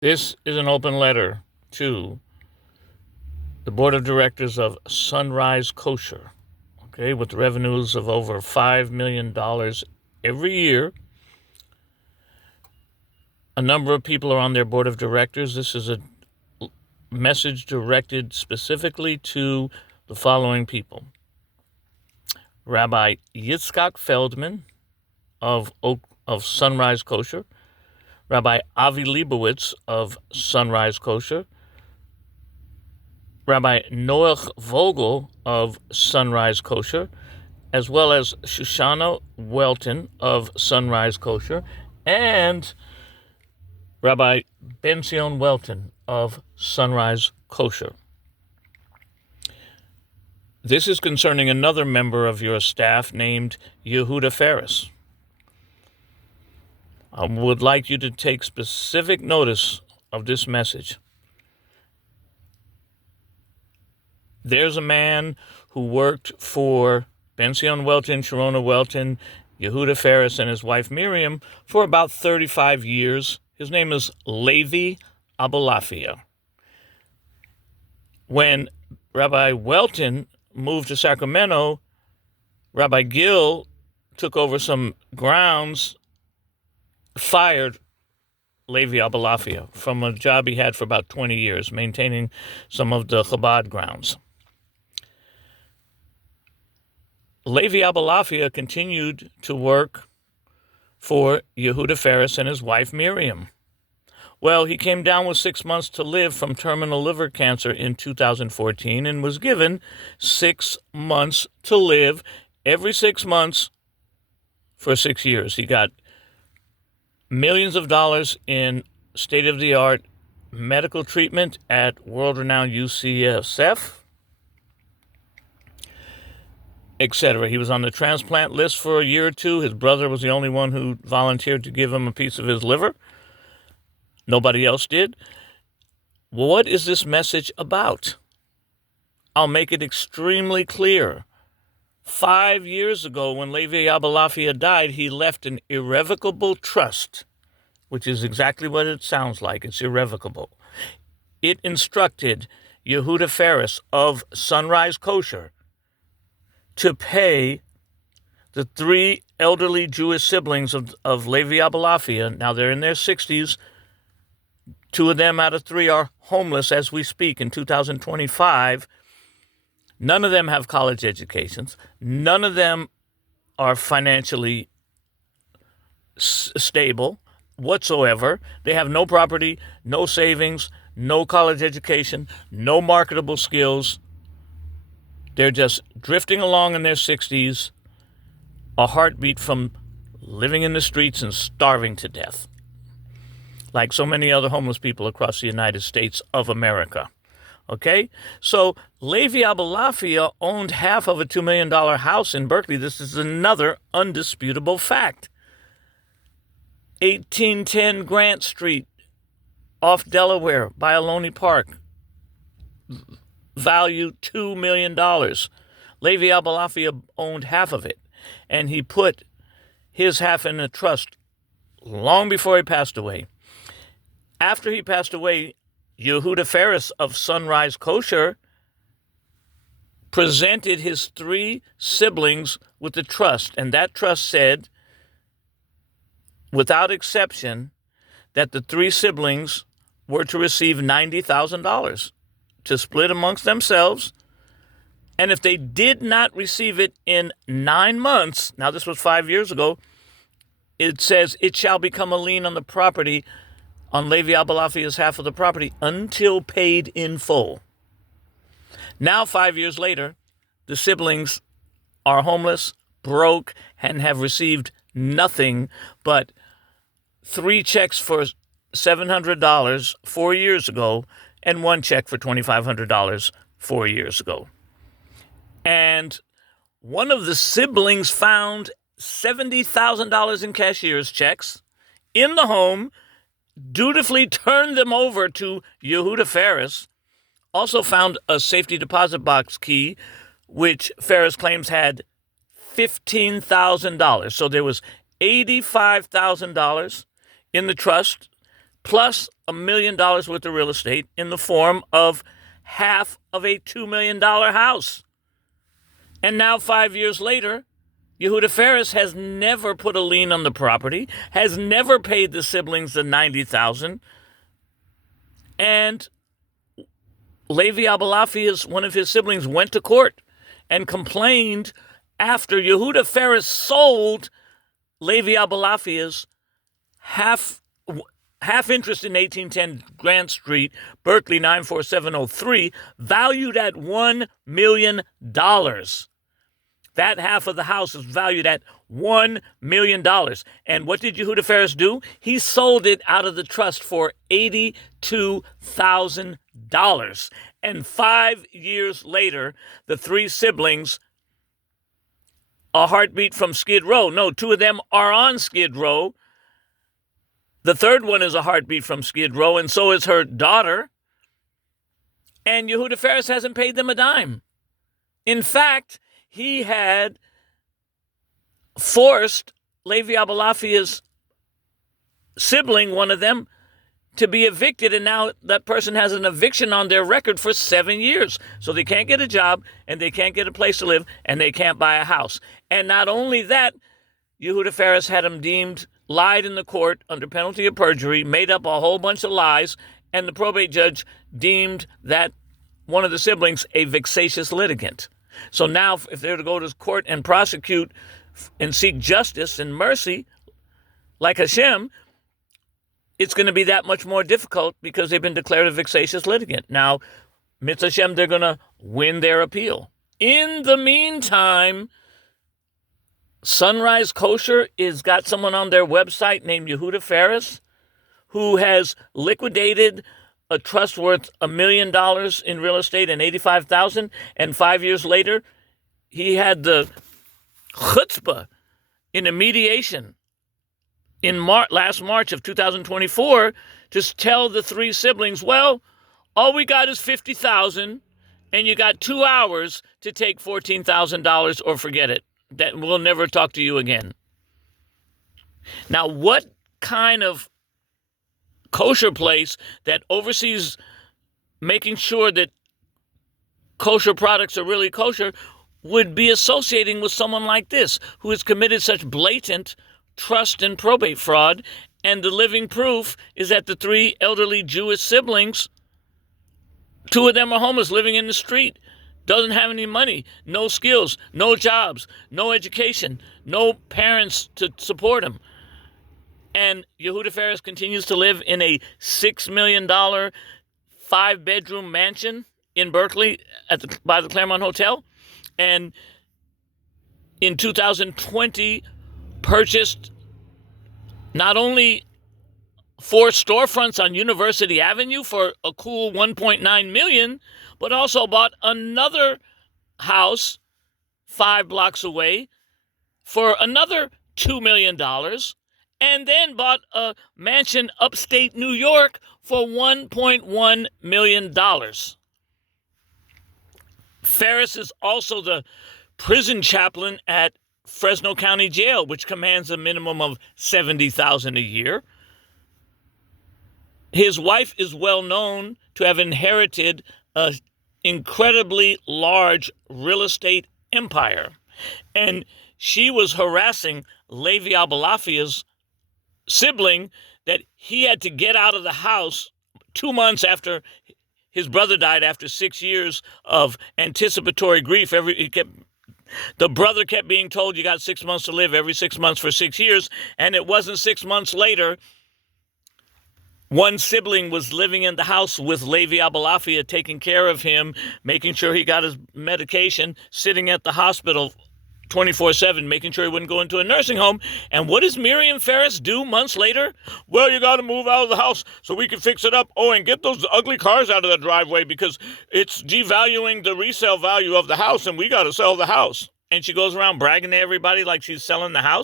This is an open letter to the board of directors of Sunrise Kosher, okay, with revenues of over $5 million every year. A number of people are on their board of directors. This is a message directed specifically to the following people: Rabbi Yitzcok Feldman of Sunrise Kosher, Rabbi Avi Liebowitz of Sunrise Kosher, Rabbi Noach Vogel of Sunrise Kosher, as well as Shoshana Welton of Sunrise Kosher, and Rabbi Benzion Welton of Sunrise Kosher. This is concerning another member of your staff named Yehuda Ferris. I would like you to take specific notice of this message. There's a man who worked for Benzion Welton, Sharona Welton, Yehuda Ferris, and his wife Miriam for about 35 years. His name is Levi Abalafia. When Rabbi Welton moved to Sacramento, Rabbi Gill took over some grounds, fired Levi Abalafia from a job he had for about 20 years, maintaining some of the Chabad grounds. Levi Abalafia continued to work for Yehuda Ferris and his wife Miriam. Well, he came down with 6 months to live from terminal liver cancer in 2014 and was given 6 months to live every 6 months for 6 years. He got millions of dollars in state-of-the-art medical treatment at world-renowned UCSF, etc. He was on the transplant list for a year or two. His brother was the only one who volunteered to give him a piece of his liver. Nobody else did. What is this message about? I'll make it extremely clear. 5 years ago, when Levi Abalafia died, he left an irrevocable trust, which is exactly what it sounds like. It's irrevocable. It instructed Yehuda Ferris of Sunrise Kosher to pay the 3 elderly Jewish siblings of Levi Abalafia. Now they're in their 60s. 2 of them out of 3 are homeless as we speak in 2025. None of them have college educations. None of them are financially stable whatsoever. They have no property, no savings, no college education, no marketable skills. They're just drifting along in their 60s, a heartbeat from living in the streets and starving to death, like so many other homeless people across the United States of America. Okay? So Levi Abalafia owned half of a $2 million house in Berkeley. This is another undisputable fact. 1810 Grant Street off Delaware by Ohlone Park. Value $2 million. Levi Abalafia owned half of it, and he put his half in a trust long before he passed away. After he passed away, Yehuda Ferris of Sunrise Kosher presented his 3 siblings with the trust, and that trust said, without exception, that the 3 siblings were to receive $90,000 to split amongst themselves, and if they did not receive it in 9 months, now this was 5 years ago, it says it shall become a lien on the property, on Levi Abalafia's half of the property, until paid in full. Now, 5 years later, the siblings are homeless, broke, and have received nothing but 3 checks for $700 4 years ago and 1 check for $2,500 4 years ago. And one of the siblings found $70,000 in cashier's checks in the home, dutifully turned them over to Yehuda Ferris, also found a safety deposit box key, which Ferris claims had $15,000. So there was $85,000 in the trust, plus $1 million worth of real estate in the form of half of a $2 million house. And now 5 years later, Yehuda Ferris has never put a lien on the property, has never paid the siblings the $90,000, and Levi Abalafia's, one of his siblings, went to court and complained after Yehuda Ferris sold Levi Abalafia's half interest in 1810 Grant Street, Berkeley 94703, valued at $1 million. That half of the house is valued at $1 million. And what did Yehuda Ferris do? He sold it out of the trust for $82,000. And 5 years later, the three siblings, a heartbeat from Skid Row. No, two of them are on Skid Row. The third one is a heartbeat from Skid Row, and so is her daughter. And Yehuda Ferris hasn't paid them a dime. In fact, he had forced Levi Abalafia's sibling, one of them, to be evicted, and now that person has an eviction on their record for 7 years. So they can't get a job, and they can't get a place to live, and they can't buy a house. And not only that, Yehuda Ferris had him lied in the court under penalty of perjury, made up a whole bunch of lies, and the probate judge deemed that one of the siblings a vexatious litigant. So now, if they were to go to court and prosecute and seek justice and mercy, like Hashem, it's going to be that much more difficult because they've been declared a vexatious litigant. Now, Mitzvah Hashem, they're going to win their appeal. In the meantime, Sunrise Kosher has got someone on their website named Yehuda Ferris who has liquidated a trust worth $1 million in real estate and $85,000, and 5 years later, he had the chutzpah in a mediation in last March of 2024 to tell the three siblings, well, all we got is $50,000, and you got 2 hours to take $14,000 or forget it. That we'll never talk to you again. Now, what kind of kosher place that oversees making sure that kosher products are really kosher would be associating with someone like this, who has committed such blatant trust and probate fraud? And the living proof is that the three elderly Jewish siblings, 2 of them are homeless, living in the street, doesn't have any money, no skills, no jobs, no education, no parents to support him. And Yehuda Ferris continues to live in a $6 million 5-bedroom mansion in Berkeley by the Claremont Hotel. And in 2020, purchased not only 4 storefronts on University Avenue for a cool $1.9 million, but also bought another house 5 blocks away for another $2 million. And then bought a mansion upstate New York for $1.1 million. Ferris is also the prison chaplain at Fresno County Jail, which commands a minimum of $70,000 a year. His wife is well known to have inherited an incredibly large real estate empire. And she was harassing Levi Abalafia's sibling that he had to get out of the house 2 months after his brother died, after 6 years of anticipatory grief. The brother kept being told, you got 6 months to live, every 6 months for 6 years. And it wasn't 6 months later, one sibling was living in the house with Levi Abalafia, taking care of him, making sure he got his medication, sitting at the hospital 24/7, making sure he wouldn't go into a nursing home. And what does Miriam Ferris do months later? Well, you got to move out of the house so we can fix it up. Oh, and get those ugly cars out of the driveway because it's devaluing the resale value of the house, and we got to sell the house. And she goes around bragging to everybody like she's selling the house.